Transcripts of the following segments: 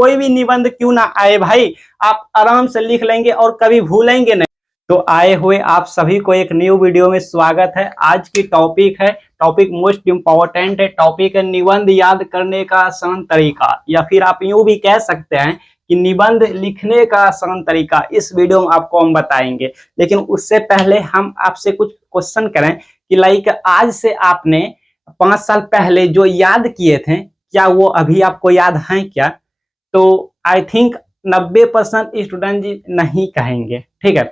कोई भी निबंध क्यों ना आए भाई, आप आराम से लिख लेंगे और कभी भूलेंगे नहीं। तो आए हुए आप सभी को एक न्यू वीडियो में स्वागत है। आज की टॉपिक मोस्ट इम्पोर्टेंट है। टॉपिक है निबंध याद करने का आसान तरीका, या फिर आप यूं भी कह सकते हैं कि निबंध लिखने का आसान तरीका इस वीडियो में आपको हम बताएंगे। लेकिन उससे पहले हम आपसे कुछ क्वेश्चन करें कि लाइक आज से आपने 5 साल पहले जो याद किए थे, क्या वो अभी आपको याद हैं क्या? तो आई थिंक 90% स्टूडेंट जी नहीं कहेंगे, ठीक है।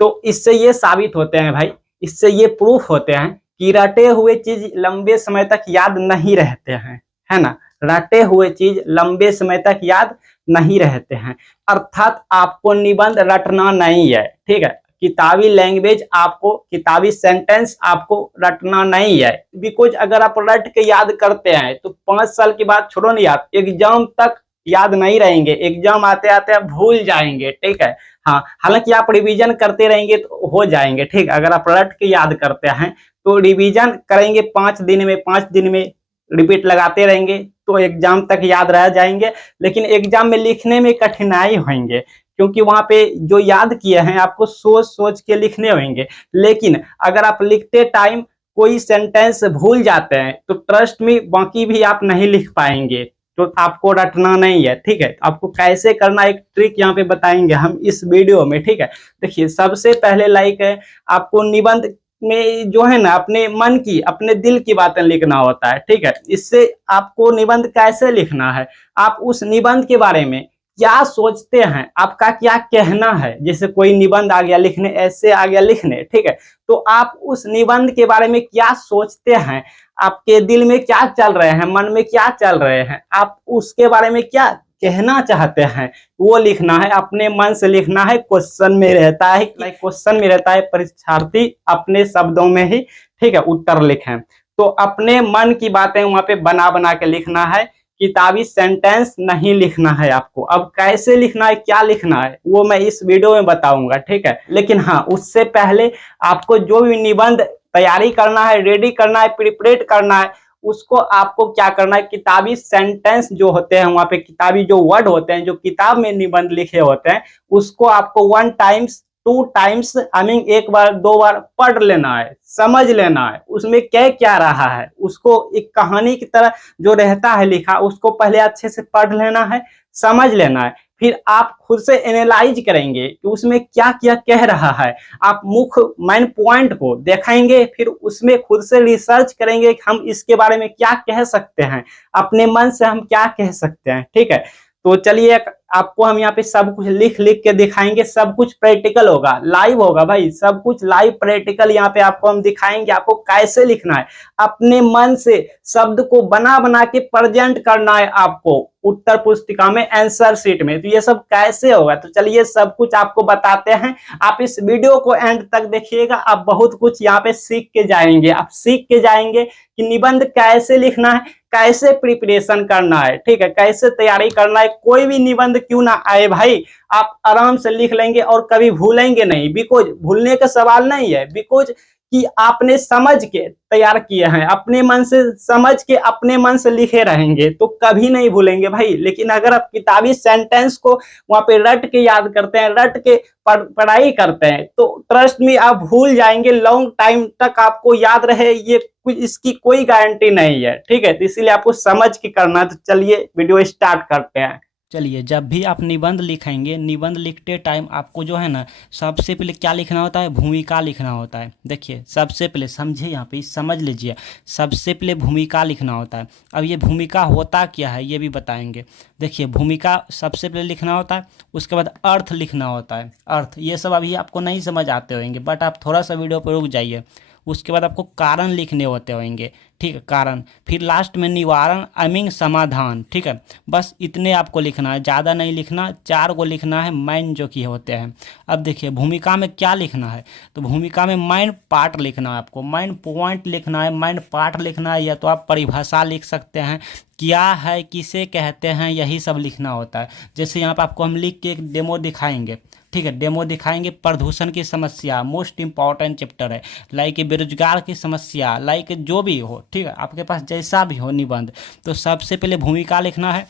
तो इससे ये साबित होते हैं भाई, इससे ये प्रूफ होते हैं कि रटे हुए चीज लंबे समय तक याद नहीं रहते हैं, है ना। रटे हुए चीज लंबे समय तक याद नहीं रहते हैं, अर्थात आपको निबंध रटना नहीं है, ठीक है। किताबी लैंग्वेज आपको, किताबी सेंटेंस आपको रटना नहीं है। बिकॉज अगर आप रट के याद करते हैं तो 5 साल के बाद छोड़ो नहीं, आप एग्जाम तक याद नहीं रहेंगे, एग्जाम आते आते आप भूल जाएंगे, ठीक है। हाँ, हालांकि आप रिवीजन करते रहेंगे तो हो जाएंगे, ठीक। अगर आप रट के याद करते हैं तो रिवीजन करेंगे 5 दिन में, 5 दिन में रिपीट लगाते रहेंगे तो एग्जाम तक याद रह जाएंगे। लेकिन एग्जाम में लिखने में कठिनाई होंगे, क्योंकि वहां पे जो याद किए हैं आपको सोच सोच के लिखने होंगे। लेकिन अगर आप लिखते टाइम कोई सेंटेंस भूल जाते हैं तो ट्रस्ट में बाकी भी आप नहीं लिख पाएंगे। तो आपको रटना नहीं है, ठीक है। आपको कैसे करना एक ट्रिक यहाँ पे बताएंगे हम इस वीडियो में, ठीक है। देखिए, सबसे पहले लाइक आपको निबंध में जो है ना अपने मन की, अपने दिल की बातें लिखना होता है, ठीक है। इससे आपको निबंध कैसे लिखना है, आप उस निबंध के बारे में क्या सोचते हैं, आपका क्या कहना है। जैसे कोई निबंध आ गया लिखने, ऐसे आ गया लिखने, ठीक है। तो आप उस निबंध के बारे में क्या सोचते हैं, आपके दिल में क्या चल रहे हैं, मन में क्या चल रहे हैं, आप उसके बारे में क्या कहना चाहते हैं, वो लिखना है। अपने मन से लिखना है। क्वेश्चन में रहता है, क्वेश्चन में रहता है परीक्षार्थी अपने शब्दों में ही, ठीक है, उत्तर लिखें। तो अपने मन की बातें वहां पे बना बना के लिखना है, किताबी सेंटेंस नहीं लिखना है आपको। अब कैसे लिखना है, क्या लिखना है, वो मैं इस वीडियो में बताऊंगा, ठीक है। लेकिन हाँ, उससे पहले आपको जो भी निबंध तैयारी करना है, रेडी करना है, प्रिपरेट करना है, उसको आपको क्या करना है, किताबी सेंटेंस जो होते हैं वहां पे, किताबी जो वर्ड होते हैं, जो किताब में निबंध लिखे होते हैं, उसको आपको 1 टाइम्स 2 टाइम्स आई मीन 1 बार 2 बार पढ़ लेना है, समझ लेना है उसमें क्या क्या रहा है। उसको एक कहानी की तरह जो रहता है लिखा, उसको पहले अच्छे से पढ़ लेना है, समझ लेना है। फिर आप खुद से एनालाइज करेंगे कि उसमें क्या क्या कह रहा है। आप मुख्य मेन पॉइंट को देखेंगे, फिर उसमें खुद से रिसर्च करेंगे कि हम इसके बारे में क्या कह सकते हैं, अपने मन से हम क्या कह सकते हैं, ठीक है। तो चलिए, आपको हम यहाँ पे सब कुछ लिख लिख के दिखाएंगे। सब कुछ प्रैक्टिकल होगा, लाइव होगा भाई, सब कुछ लाइव प्रैक्टिकल यहाँ पे आपको हम दिखाएंगे। आपको कैसे लिखना है, अपने मन से शब्द को बना बना के प्रेजेंट करना है आपको उत्तर पुस्तिका में, आंसर शीट में। तो ये सब कैसे होगा, तो चलिए सब कुछ आपको बताते हैं। आप इस वीडियो को एंड तक देखिएगा, आप बहुत कुछ यहाँ पे सीख के जाएंगे। आप सीख के जाएंगे कि निबंध कैसे लिखना है, कैसे प्रिपरेशन करना है, ठीक है, कैसे तैयारी करना है। कोई भी निबंध क्यों ना आए भाई, आप आराम से लिख लेंगे और कभी भूलेंगे नहीं। बिकॉज भूलने का सवाल नहीं है, बिकॉज कि आपने समझ के तैयार किए हैं, अपने मन से समझ के अपने मन से लिखे रहेंगे तो कभी नहीं भूलेंगे भाई। लेकिन अगर आप किताबी सेंटेंस को वहां पे रट के याद करते हैं, रट के पढ़ाई करते हैं, तो ट्रस्ट में आप भूल जाएंगे। लॉन्ग टाइम तक आपको याद रहे ये कुछ, इसकी कोई गारंटी नहीं है, ठीक है। तो इसीलिए आपको समझ के करना है। तो चलिए वीडियो स्टार्ट करते हैं। चलिए, जब भी आप निबंध लिखेंगे, निबंध लिखते टाइम आपको जो है ना सबसे पहले क्या लिखना होता है, भूमिका लिखना होता है। देखिए, सबसे पहले समझिए, यहाँ पे समझ लीजिए, सबसे पहले भूमिका लिखना होता है। अब ये भूमिका होता क्या है ये भी बताएंगे। देखिए, भूमिका सबसे पहले लिखना होता है, उसके बाद अर्थ लिखना होता है। अर्थ ये सब अभी आपको नहीं समझ आते होंगे, बट आप थोड़ा सा वीडियो पर रुक जाइए। उसके बाद आपको कारण लिखने होते होंगे, ठीक है, कारण। फिर लास्ट में निवारण आई मीन समाधान, ठीक है। बस इतने आपको लिखना है, ज़्यादा नहीं लिखना, 4 को लिखना है मेन जो कि होते हैं। अब देखिए, भूमिका में क्या लिखना है, तो भूमिका में मेन पार्ट लिखना है आपको, मेन पॉइंट लिखना है, मेन पार्ट लिखना है, या तो आप परिभाषा लिख सकते हैं, क्या है, किसे कहते हैं, यही सब लिखना होता है। जैसे यहाँ पर आपको हम लिख के एक डेमो दिखाएंगे, ठीक है, डेमो दिखाएंगे। प्रदूषण की समस्या मोस्ट इंपॉर्टेंट चैप्टर है, लाइक बेरोजगार की समस्या, लाइक जो भी हो, ठीक है, आपके पास जैसा भी हो निबंध। तो सबसे पहले भूमिका लिखना है,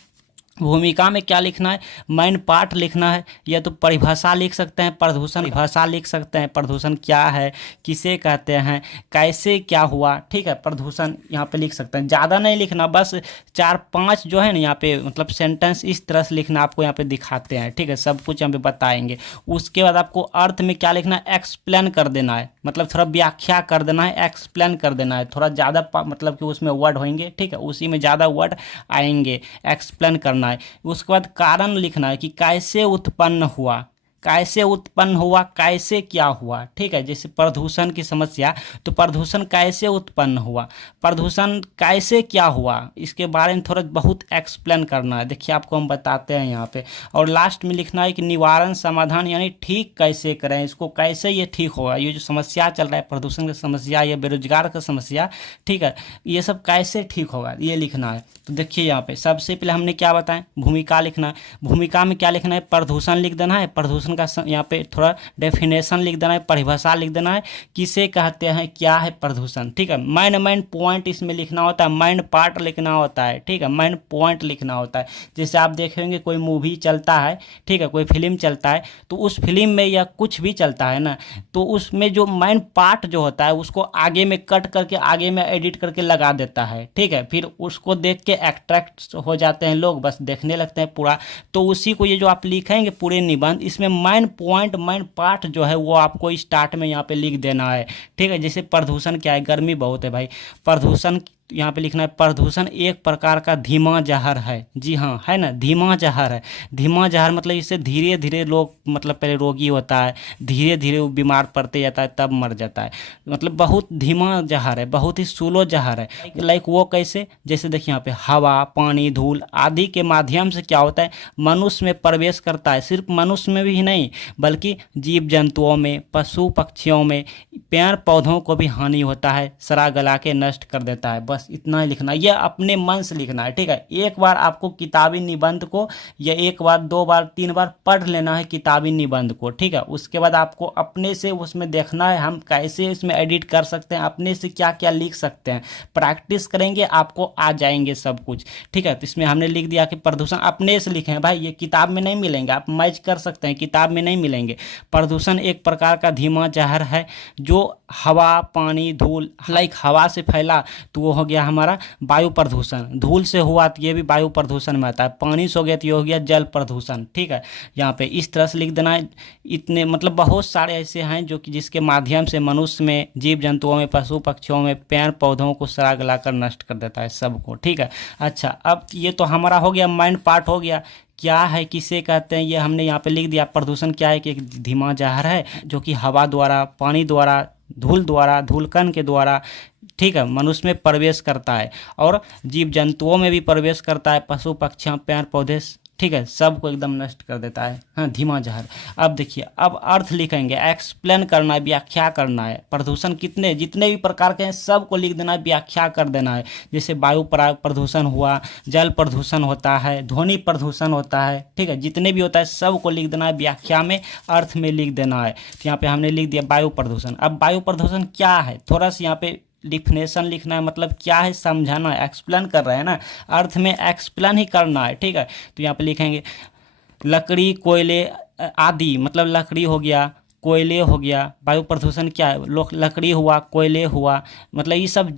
भूमिका में क्या लिखना है, मेन पार्ट लिखना है, या तो परिभाषा लिख सकते हैं, प्रदूषण परिभाषा लिख सकते हैं, प्रदूषण क्या है, किसे कहते हैं, कैसे क्या हुआ, ठीक है, प्रदूषण यहाँ पे लिख सकते हैं। ज़्यादा नहीं लिखना, बस 4-5 जो है ना यहाँ पे मतलब सेंटेंस इस तरह से लिखना, आपको यहाँ पे दिखाते हैं, ठीक है, सब कुछ यहाँ पे बताएंगे। उसके बाद आपको अर्थ में क्या लिखना है, एक्सप्लेन कर देना है, मतलब थोड़ा व्याख्या कर देना है, एक्सप्लेन कर देना है, थोड़ा ज़्यादा मतलब कि उसमें वर्ड होंगे, ठीक है, उसी में ज़्यादा वर्ड आएंगे, एक्सप्लेन करना है। उसके बाद कारण लिखना है कि कैसे उत्पन्न हुआ, कैसे उत्पन्न हुआ, कैसे क्या हुआ, ठीक है, जैसे प्रदूषण की समस्या, तो प्रदूषण कैसे उत्पन्न हुआ, प्रदूषण कैसे क्या हुआ, इसके बारे में थोड़ा बहुत एक्सप्लेन करना है। देखिए आपको हम बताते हैं यहाँ पे। और लास्ट में लिखना है कि निवारण समाधान, यानी ठीक कैसे करें इसको, कैसे ये ठीक होगा, ये जो समस्या चल रहा है प्रदूषण की समस्या या बेरोजगार का समस्या, ठीक है, ये सब कैसे ठीक होगा, ये लिखना है। तो देखिए यहाँ पे सबसे पहले हमने क्या बताएं, भूमिका लिखना है। भूमिका में क्या लिखना है, प्रदूषण लिख देना है, प्रदूषण का यहाँ पे थोड़ा डेफिनेशन लिख देना है, परिभाषा लिख देना है, किसे कहते हैं, क्या है प्रदूषण, ठीक है। मेन पॉइंट इसमें लिखना होता है, मेन पार्ट लिखना होता है, ठीक है, मेन पॉइंट लिखना होता है। जैसे आप देखेंगे कोई मूवी चलता है, ठीक है, कोई फिल्म चलता है, तो उस फिल्म में या कुछ भी चलता है ना, तो उसमें जो मेन पार्ट जो होता है उसको आगे में कट करके आगे में एडिट करके लगा देता है, ठीक है, फिर उसको देख के अट्रैक्ट हो जाते हैं लोग, बस देखने लगते हैं पूरा। तो उसी को ये जो आप लिखेंगे पूरे निबंध, इसमें मेन पॉइंट मेन पार्ट जो है वो आपको स्टार्ट में यहाँ पे लिख देना है, ठीक है। जैसे प्रदूषण क्या है, गर्मी बहुत है भाई, प्रदूषण यहाँ पे लिखना है, प्रदूषण एक प्रकार का धीमा जहर है। जी हाँ, है ना, धीमा जहर है। धीमा जहर मतलब इससे धीरे धीरे लोग मतलब पहले रोगी होता है, धीरे धीरे वो बीमार पड़ते जाता है, तब मर जाता है, मतलब बहुत धीमा जहर है, बहुत ही स्लो जहर है। लाइक वो कैसे, जैसे देखिए यहाँ पे हवा, पानी, धूल आदि के माध्यम से क्या होता है, मनुष्य में प्रवेश करता है। सिर्फ मनुष्य में भी नहीं बल्कि जीव जंतुओं में, पशु पक्षियों में, पेड़ पौधों को भी हानि होता है, सड़ा गला के नष्ट कर देता है। बस इतना ही लिखना है, यह अपने मन से लिखना है, ठीक है। एक बार आपको किताबी निबंध को या एक बार, 2 बार, 3 बार पढ़ लेना है किताबी निबंध को, ठीक है। उसके बाद आपको अपने से उसमें देखना है हम कैसे इसमें एडिट कर सकते हैं, अपने से क्या क्या लिख सकते हैं। प्रैक्टिस करेंगे आपको आ जाएंगे सब कुछ, ठीक है। तो इसमें हमने लिख दिया कि प्रदूषण अपने से लिखें भाई, ये किताब में नहीं मिलेंगे, आप मैच कर सकते हैं, किताब में नहीं मिलेंगे। प्रदूषण एक प्रकार का धीमा जहर है जो हवा, पानी, धूल, लाइक हवा से फैला तो वो हो गया हमारा वायु प्रदूषण, धूल से हुआ तो ये भी वायु प्रदूषण में आता है, पानी से हो गया तो ये हो गया जल प्रदूषण, ठीक है। यहाँ पे इस तरह से लिख देना है। इतने मतलब बहुत सारे ऐसे हैं जो कि जिसके माध्यम से मनुष्य में, जीव जंतुओं में, पशु पक्षियों में, पेड़ पौधों को सड़ा गलाकर नष्ट कर देता है सबको, ठीक है। अच्छा, अब ये तो हमारा हो गया माइंड पार्ट हो गया, क्या है, किसे कहते हैं, ये हमने यहाँ पे लिख दिया। प्रदूषण क्या है कि एक धीमा जहर है जो कि हवा द्वारा, पानी द्वारा, धूल द्वारा, धूलकण के द्वारा, ठीक है, मनुष्य में प्रवेश करता है और जीव जंतुओं में भी प्रवेश करता है, पशु पक्षियों, पेड़ पौधे, ठीक है, सबको एकदम नष्ट कर देता है, हाँ, धीमा जहर। अब देखिए, अब अर्थ लिखेंगे, एक्सप्लेन करना है, व्याख्या करना है। प्रदूषण कितने जितने भी प्रकार के हैं सबको लिख देना है, व्याख्या कर देना है। जैसे वायु प्रदूषण हुआ, जल प्रदूषण होता है, ध्वनि प्रदूषण होता है, ठीक है, जितने भी होता है सबको लिख देना है, व्याख्या में, अर्थ में लिख देना है। तो यहाँ पे हमने लिख दिया वायु प्रदूषण। अब वायु प्रदूषण क्या है, थोड़ा सा यहाँ पे डिफिनेशन लिखना है, मतलब क्या है समझाना है, एक्सप्लेन कर रहे हैं ना, अर्थ में एक्सप्लेन ही करना है, ठीक है। तो यहाँ पे लिखेंगे लकड़ी, कोयले आदि, मतलब लकड़ी हो गया, कोयले हो गया, वायु प्रदूषण क्या है, लकड़ी हुआ, कोयले हुआ, मतलब ये सब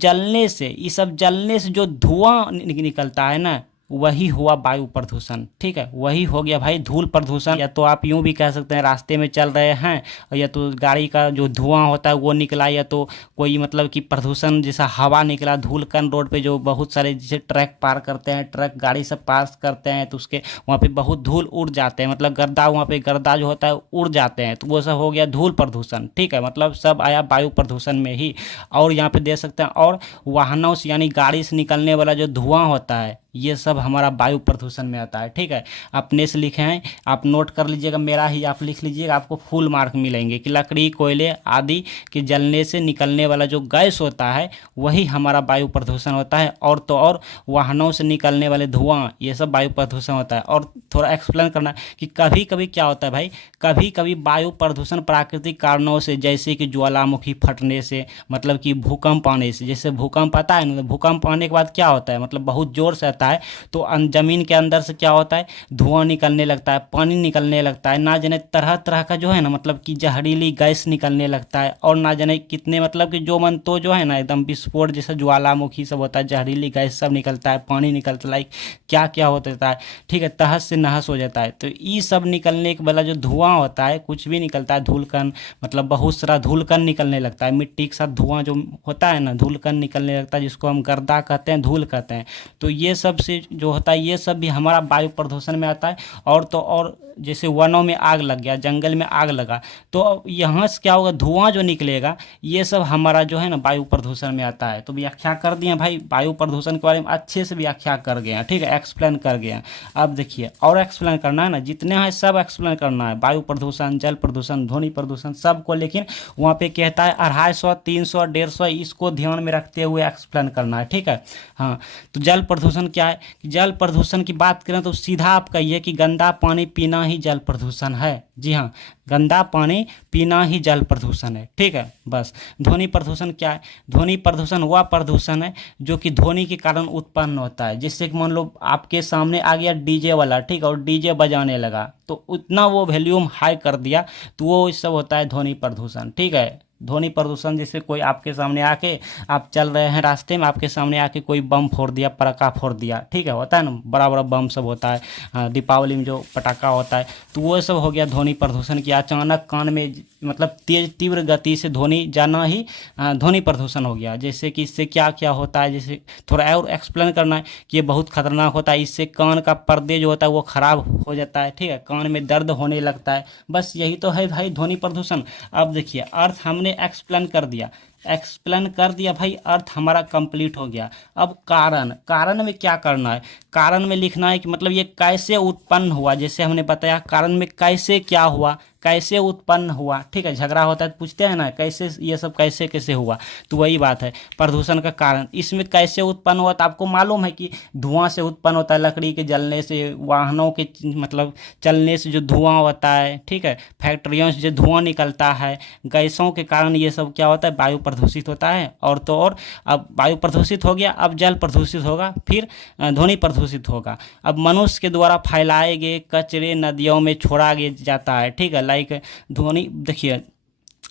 जलने से जो धुआं निकलता है ना, वही हुआ वायु प्रदूषण, ठीक है। वही हो गया भाई धूल प्रदूषण, या तो आप यूं भी कह सकते हैं रास्ते में चल रहे हैं या तो गाड़ी का जो धुआं होता है वो निकला, या तो कोई मतलब कि प्रदूषण जैसा हवा निकला, धूलकण रोड पे जो बहुत सारे जैसे ट्रक पार करते हैं, ट्रक गाड़ी से पास करते हैं तो उसके वहाँ पे बहुत धूल उड़ जाते हैं, मतलब गर्दा, वहाँ पे गर्दा जो होता है उड़ जाते हैं, तो वो सब हो गया धूल प्रदूषण, ठीक है, मतलब सब आया वायु प्रदूषण में ही। और यहाँ पे दे सकते हैं, और वाहनों से यानी गाड़ी से निकलने वाला जो धुआं होता है ये सब हमारा वायु प्रदूषण में आता है, ठीक है। अपने से लिखे हैं, आप नोट कर लीजिएगा, मेरा ही आप लिख लीजिएगा, आपको फुल मार्क मिलेंगे कि लकड़ी, कोयले आदि के जलने से निकलने वाला जो गैस होता है वही हमारा वायु प्रदूषण होता है, और तो और वाहनों से निकलने वाले धुआं ये सब वायु प्रदूषण होता है। और थोड़ा एक्सप्लेन करना कि कभी कभी क्या होता है भाई, कभी कभी वायु प्रदूषण प्राकृतिक कारणों से, जैसे कि ज्वालामुखी फटने से, मतलब कि भूकंप आने से, जैसे भूकंप आता है ना, भूकंप आने के बाद क्या होता है, मतलब बहुत जोर से आता है तो ज़मीन के अंदर से क्या होता है, धुआं निकलने लगता है, पानी निकलने लगता है, ना जाने तरह तरह का जो है ना मतलब कि जहरीली गैस निकलने लगता है, और ना जाने कितने मतलब कि जो मन तो जो है ना एकदम विस्फोट जैसा ज्वालामुखी सब होता है, जहरीली गैस सब निकलता है, पानी निकलता है, लाइक क्या क्या होता है, ठीक है, तहस से नहस हो जाता है। तो ये सब निकलने के वाला जो धुआं होता है, कुछ भी निकलता है, धूलकण मतलब बहुत सारा धूलकण निकलने लगता है, मिट्टी के साथ धुआं जो होता है ना, धूलकण निकलने लगता है, जिसको हम गर्दा कहते हैं, धूल कहते हैं। तो ये सब से जो होता है, ये सब भी हमारा वायु प्रदूषण में आता है। और तो और जैसे वनों में आग लग गया, जंगल में आग लगा, तो यहाँ से क्या होगा, धुआं जो निकलेगा, ये सब हमारा जो है ना वायु प्रदूषण में आता है। तो व्याख्या कर दिए भाई, वायु प्रदूषण के बारे में अच्छे से व्याख्या कर गए हैं, ठीक है, एक्सप्लेन कर गए हैं। अब देखिए और एक्सप्लेन करना है ना, जितने हैं सब एक्सप्लेन करना है, वायु प्रदूषण, जल प्रदूषण, ध्वनि प्रदूषण सबको, लेकिन वहाँ पे कहता है 250, 300, 150, इसको ध्यान में रखते हुए एक्सप्लेन करना है, ठीक है। हाँ, तो जल प्रदूषण क्या है, जल प्रदूषण की बात करें तो सीधा आप कहिए कि गंदा पानी पीना ही जल प्रदूषण है। जी हाँ, गंदा पानी पीना ही जल प्रदूषण है, ठीक है, बस। ध्वनि प्रदूषण क्या है, ध्वनि प्रदूषण वह प्रदूषण है जो कि ध्वनि के कारण उत्पन्न होता है। जिससे कि मान लो आपके सामने आ गया डीजे वाला, ठीक है, और डीजे बजाने लगा, तो उतना वो वॉल्यूम हाई कर दिया, तो वो सब होता है ध्वनि प्रदूषण, ठीक है। ध्वनि प्रदूषण जैसे कोई आपके सामने आके, आप चल रहे हैं रास्ते में, आपके सामने आके कोई बम फोड़ दिया, पटाखा फोड़ दिया, ठीक है, होता है ना, बड़ा बड़ा बम सब होता है, दीपावली में जो पटाखा होता है, तो वो सब हो गया ध्वनि प्रदूषण की। अचानक कान में मतलब तेज तीव्र गति से ध्वनि जाना ही ध्वनि प्रदूषण हो गया। जैसे कि इससे क्या क्या होता है, जैसे थोड़ा और एक्सप्लेन करना है कि ये बहुत खतरनाक होता है, इससे कान का पर्दे जो होता है वो खराब हो जाता है, ठीक है, कान में दर्द होने लगता है। बस यही तो है भाई ध्वनि प्रदूषण। अब देखिए अर्थ हमने एक्सप्लेन कर दिया, एक्सप्लेन कर दिया भाई, अर्थ हमारा कंप्लीट हो गया। अब कारण, कारण में क्या करना है, कारण में लिखना है कि मतलब ये कैसे उत्पन्न हुआ। जैसे हमने बताया कारण में कैसे क्या हुआ, कैसे उत्पन्न हुआ, ठीक है, झगड़ा होता है तो पूछते हैं ना कैसे ये सब कैसे कैसे हुआ, तो वही बात है प्रदूषण का कारण। इसमें कैसे उत्पन्न हुआ, तो आपको मालूम है कि धुआं से उत्पन्न होता है, लकड़ी के जलने से, वाहनों के मतलब चलने से जो धुआं होता है, ठीक है, फैक्ट्रियों से जो धुआं निकलता है, गैसों के कारण ये सब क्या होता है, वायु प्रदूषित होता है। और तो और अब वायु प्रदूषित हो गया, अब जल प्रदूषित होगा, फिर ध्वनि प्रदूषित होगा। अब मनुष्य के द्वारा फैलाए गए कचरे नदियों में छोड़ा जाता है, ठीक है, लाइक ध्वनि। देखिए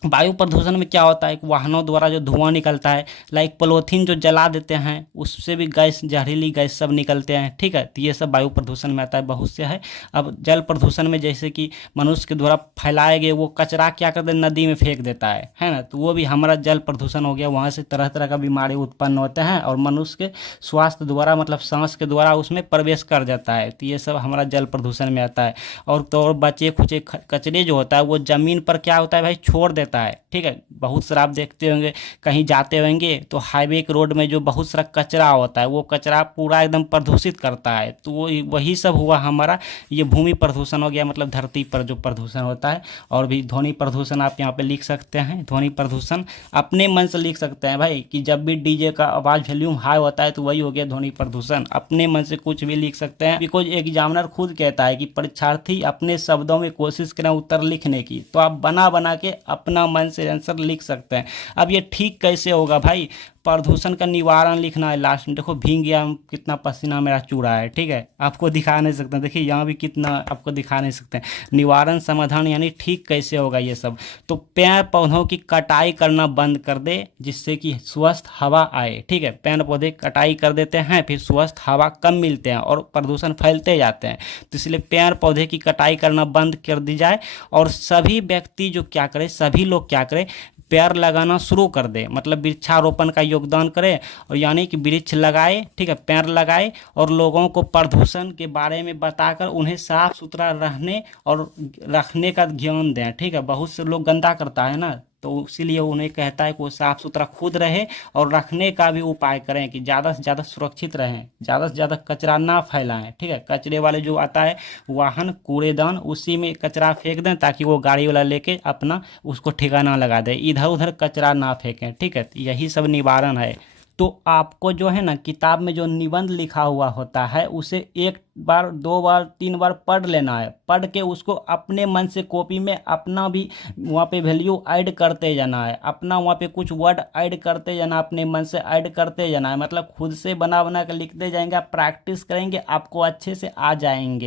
वायु प्रदूषण में क्या होता है, वाहनों द्वारा जो धुआं निकलता है, लाइक पॉलीथीन जो जला देते हैं, उससे भी गैस, जहरीली गैस सब निकलते हैं, ठीक है, तो ये सब वायु प्रदूषण में आता है, बहुत से है। अब जल प्रदूषण में जैसे कि मनुष्य के द्वारा फैलाए गए वो कचरा क्या करते हैं, नदी में फेंक देता है ना, तो वो भी हमारा जल प्रदूषण हो गया। वहाँ से तरह तरह का बीमारी उत्पन्न होते हैं और मनुष्य के स्वास्थ्य द्वारा मतलब सांस के द्वारा उसमें प्रवेश कर जाता है, तो ये सब हमारा जल प्रदूषण में आता है। और तो और बचे खुचे कचरे जो होता है वो ज़मीन पर क्या होता है भाई, छोड़ देता है, ठीक है। बहुत सारा आप देखते होंगे, कहीं जाते होंगे तो हाईवे के रोड में जो बहुत सारा कचरा होता है, वो कचरा पूरा एकदम प्रदूषित करता है, तो वो वही सब हुआ हमारा ये भूमि प्रदूषण हो गया, मतलब धरती पर जो प्रदूषण होता है। और भी ध्वनि प्रदूषण आप यहाँ पे लिख सकते हैं, ध्वनि प्रदूषण अपने मन से लिख सकते हैं भाई, कि जब भी डीजे का आवाज़ वॉल्यूम हाई होता है तो वही हो गया ध्वनि प्रदूषण। अपने मन से कुछ भी लिख सकते हैं, बिकॉज एग्जामिनर खुद कहता है कि परीक्षार्थी अपने शब्दों में कोशिश करें उत्तर लिखने की, तो आप बना बना के अपना मन से आंसर लिख सकते हैं। अब ये ठीक कैसे होगा भाई, प्रदूषण का निवारण लिखना है लास्ट में। देखो भीग गया, कितना पसीना मेरा चूड़ा है, ठीक है, आपको दिखा नहीं सकते, देखिए यहाँ भी कितना आपको दिखा नहीं सकते। निवारण समाधान यानी ठीक कैसे होगा ये सब, तो पेड़ पौधों की कटाई करना बंद कर दे जिससे कि स्वस्थ हवा आए, ठीक है। पेड़ पौधे कटाई कर देते हैं, फिर स्वस्थ हवा कम मिलते हैं और प्रदूषण फैलते जाते हैं, तो इसलिए पेड़ पौधे की कटाई करना बंद कर दी जाए। और सभी व्यक्ति जो क्या करें, सभी लोग क्या करें, पेड़ लगाना शुरू कर दे, मतलब वृक्षारोपण का योगदान करे, और यानी कि वृक्ष लगाए, ठीक है, पेड़ लगाए, और लोगों को प्रदूषण के बारे में बताकर उन्हें साफ सुथरा रहने और रखने का ज्ञान दें, ठीक है। बहुत से लोग गंदा करता है ना, तो इसीलिए उन्हें कहता है कि वो साफ सुथरा खुद रहे और रखने का भी उपाय करें कि ज़्यादा से ज़्यादा सुरक्षित रहें, ज़्यादा से ज़्यादा कचरा ना फैलाएं, ठीक है। कचरे वाले जो आता है वाहन, कूड़ेदान, उसी में कचरा फेंक दें ताकि वो गाड़ी वाला लेके अपना उसको ठिकाना लगा दे, इधर उधर कचरा ना फेंकें, ठीक है। यही सब निवारण है। तो आपको जो है ना किताब में जो निबंध लिखा हुआ होता है उसे 1 बार 2 बार 3 बार पढ़ लेना है। पढ़ के उसको अपने मन से कॉपी में अपना भी वहाँ पे वैल्यू ऐड करते जाना है, अपना वहाँ पे कुछ वर्ड ऐड करते जाना, अपने मन से ऐड करते जाना है। मतलब खुद से बना बना के लिखते जाएंगे, आप प्रैक्टिस करेंगे आपको अच्छे से आ जाएंगे।